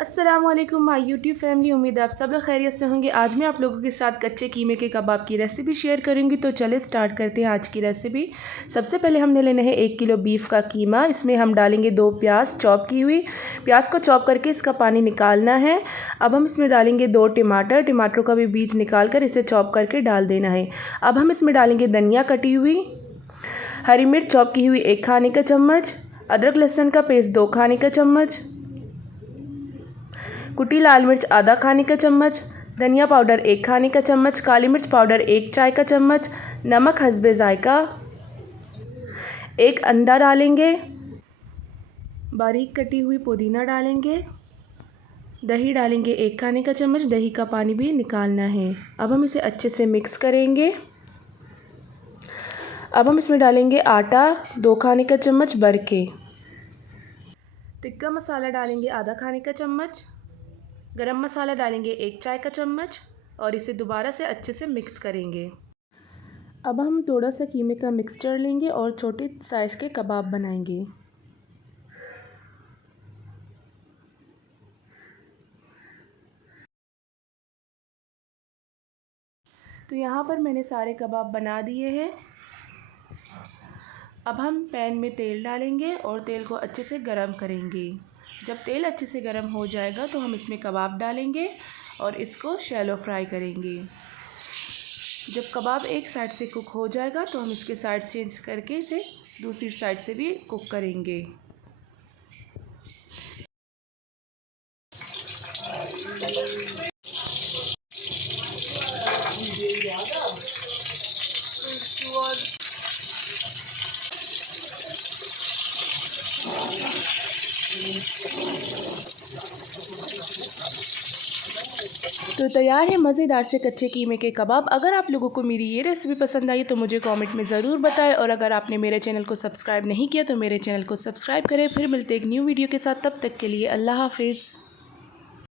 अस्सलामुअलैकुम my YouTube family. उम्मीद है आप सब लोग खैरियत से होंगे। आज मैं आप लोगों के साथ कच्चे कीमे के कबाब की रेसिपी शेयर करूंगी। तो चले स्टार्ट करते हैं आज की रेसिपी। सबसे पहले हमने लेना है 1 किलो बीफ का कीमा। इसमें हम डालेंगे 2 प्याज चॉप की हुई। प्याज को चॉप करके इसका पानी निकालना है। अब हम इसमें डालेंगे 2 टमाटर। टमाटरों का भी बीज निकाल कर इसे चॉप करके डाल देना है। अब हम इसमें डालेंगे धनिया कटी हुई, हरी मिर्च चॉप की हुई 1 खाने का चम्मच, अदरक लहसुन का पेस्ट 2 खाने का चम्मच, कुटी लाल मिर्च आधा खाने का चम्मच, धनिया पाउडर 1 खाने का चम्मच, काली मिर्च पाउडर 1 चाय का चम्मच, नमक हस्बे जायका, 1 अंडा डालेंगे, बारीक कटी हुई पुदीना डालेंगे, दही डालेंगे 1 खाने का चम्मच। दही का पानी भी निकालना है। अब हम इसे अच्छे से मिक्स करेंगे। अब हम इसमें डालेंगे आटा 2 खाने का चम्मच भर के, टिक्का मसाला डालेंगे आधा खाने का चम्मच, गरम मसाला डालेंगे 1 चाय का चम्मच और इसे दोबारा से अच्छे से मिक्स करेंगे। अब हम थोड़ा सा कीमे का मिक्सचर लेंगे और छोटे साइज़ के कबाब बनाएंगे। तो यहाँ पर मैंने सारे कबाब बना दिए हैं। अब हम पैन में तेल डालेंगे और तेल को अच्छे से गरम करेंगे। जब तेल अच्छे से गरम हो जाएगा तो हम इसमें कबाब डालेंगे और इसको शैलो फ्राई करेंगे। जब कबाब एक साइड से कुक हो जाएगा तो हम इसके साइड चेंज करके इसे दूसरी साइड से भी कुक करेंगे। तो तैयार है मज़ेदार से कच्चे कीमे के कबाब। अगर आप लोगों को मेरी ये रेसिपी पसंद आई तो मुझे कमेंट में ज़रूर बताएं और अगर आपने मेरे चैनल को सब्सक्राइब नहीं किया तो मेरे चैनल को सब्सक्राइब करें। फिर मिलते एक न्यू वीडियो के साथ, तब तक के लिए अल्लाह हाफिज़।